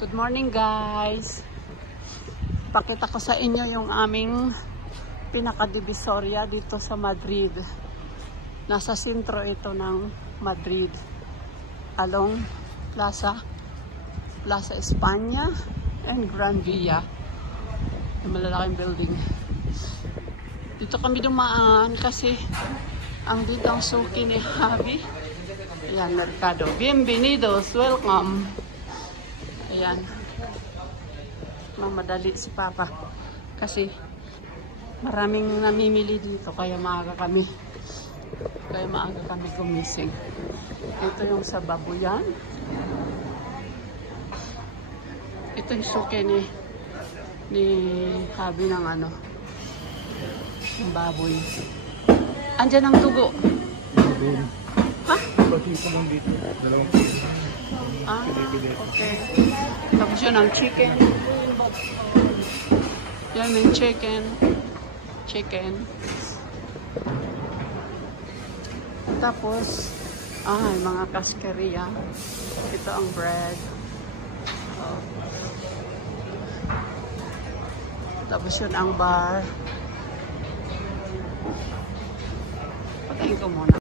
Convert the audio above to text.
Good morning guys. Pakita ko sa inyo yung aming pinakadivisoria dito sa Madrid. Nasa sentro ito ng Madrid. Along Plaza España and Gran Via. Yung malalaking building. Dito kami dumaan kasi ang dito ang suki ni Javi. Ayan, Mercado. Bienvenidos, welcome. Ayan. Mamadali si Papa. Kasi maraming namimili dito. Kaya maaga kami gumising. Ito yung sa baboyan. Ito yung suke ni Javi ng ng baboy. Andyan ang dugo. Ha? Ah, okay. Tapos yun ang chicken. Yan yung chicken. Tapos, mga kaskeria. Ito ang bread. Tapos yun ang bar. Patayin ko muna.